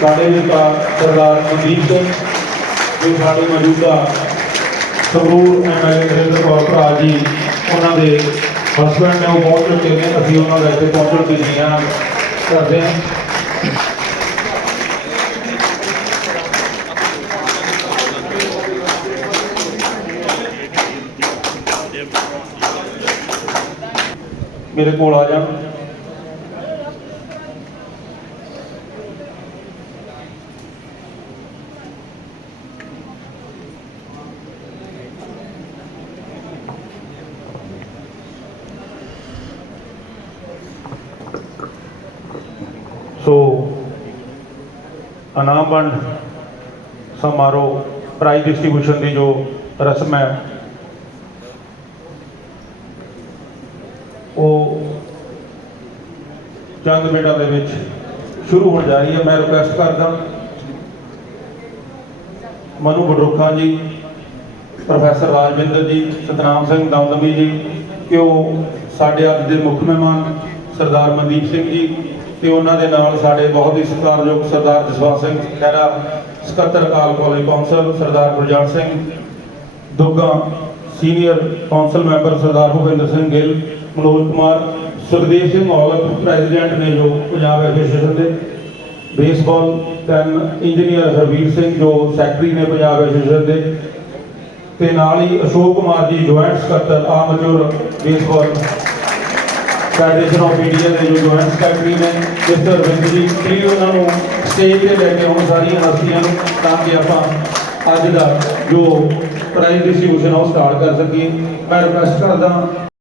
ਸਾਡੇ ਨੇਤਾ ਸਰਦਾਰ ਮਨਦੀਪ ਸਿੰਘ ਜੋ ਸਾਡੇ ਮੌਜੂਦਾ ਸੰਗਰੂਰ ਐਮਐਲਏ ਨਰਿੰਦਰ ਕੌਰ ਭਰਾ ਜੀ, ਉਹਨਾਂ ਦੇ ਹਸਬੰਡ ਨੇ ਉਹ ਪਹੁੰਚ ਚੁੱਕੇ ਨੇ, ਅਸੀਂ ਉਹਨਾਂ ਦਾ ਇੱਥੇ ਪਹੁੰਚਣ ਦੀ ਕਰਦੇ ਹਾਂ। ਮੇਰੇ ਕੋਲ ਆ ਜਾਣ ਸੋ ਇਨਾਮ ਵੰਡ ਸਮਾਰੋਹ ਪ੍ਰਾਈਜ਼ ਡਿਸਟ੍ਰੀਬਿਊਸ਼ਨ ਦੀ ਜੋ ਰਸਮ ਹੈ, ਉਹ ਚੰਦ ਬੇਟਾ ਦੇ ਵਿੱਚ ਸ਼ੁਰੂ ਹੋਣ ਜਾ ਰਹੀ ਹੈ। ਮੈਂ ਰਿਕੁਐਸਟ ਕਰਦਾ ਮਨੂ ਬਡਰੁੱਖਾ ਜੀ, ਪ੍ਰੋਫੈਸਰ ਰਾਜਵਿੰਦਰ ਜੀ, ਸਤਨਾਮ ਸਿੰਘ ਦਮਦਮੀ ਜੀ, ਕਿ ਉਹ ਸਾਡੇ ਅੱਜ ਦੇ ਮੁੱਖ ਮਹਿਮਾਨ ਸਰਦਾਰ ਮਨਦੀਪ ਸਿੰਘ ਜੀ ਤੇ ਉਹਨਾਂ ਦੇ ਨਾਲ ਸਾਡੇ ਬਹੁਤ ਹੀ ਸਤਿਕਾਰਯੋਗ ਸਰਦਾਰ ਜਸਵੰਤ ਸਿੰਘ ਖਹਿਰਾ, ਸਕੱਤਰ Akal college council Sardar Gurjan Singh, Dugga senior council member Sardar Bhupinder Singh Gill, Manoj Kumar, Sukhdev Singh Aulakh president ਨੇ ਜੋ ਪੰਜਾਬ ਐਸੋਸੀਏਸ਼ਨ ਦੇ ਬੇਸਬਾਲ ਟੈਨ ਇੰਜੀਨੀਅਰ ਹਰਵੀਰ ਸਿੰਘ ਜੋ ਸੈਕਟਰੀ ਨੇ ਪੰਜਾਬ ਐਸੋਸੀਏਸ਼ਨ ਦੇ ਤੇ ਨਾਲ ਹੀ ਅਸ਼ੋਕ ਕੁਮਾਰ ਜੀ ਜੁਆਇੰਟ ਸਕੱਤਰ amateur baseball federation of India ਦੇ ਜੋ ਜੁਆਇੰਟ ਸੈਕਟਰੀ ਨੇ, ਮਿਸਟਰ ਰਵਿੰਦਰ ਜੀ ਪਲੀਜ਼ ਉਹਨਾਂ ਨੂੰ ਸਟੇਜ ਤੇ ਲੈ ਕੇ ਆਉਣ ਸਾਰੀਆਂ ਹਸਤੀਆਂ ਨੂੰ, ਤਾਂ ਕਿ ਆਪਾਂ ਅੱਜ ਦਾ ਜੋ ਪ੍ਰਾਈਜ਼ ਡਿਸਟ੍ਰੀਬਿਊਸ਼ਨ ਉਹ ਸਟਾਰਟ ਕਰ ਸਕੀਏ। ਮੈਂ ਰਿਕਵੈਸਟ ਕਰਦਾ